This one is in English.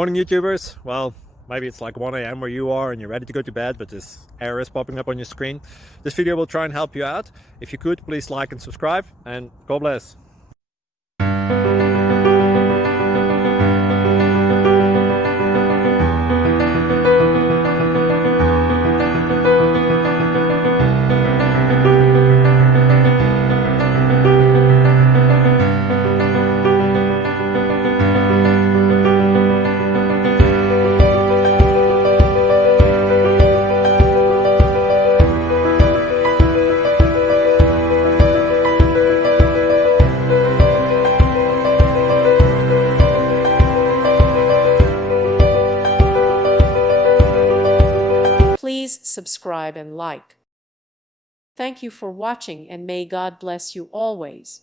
Morning YouTubers. Well, maybe it's like 1 a.m. where you are and you're ready to go to bed, but this error is popping up on your screen. This video will try and help you out. If you could, please like and subscribe, and God bless. Please subscribe and like. Thank you for watching, and may God bless you always.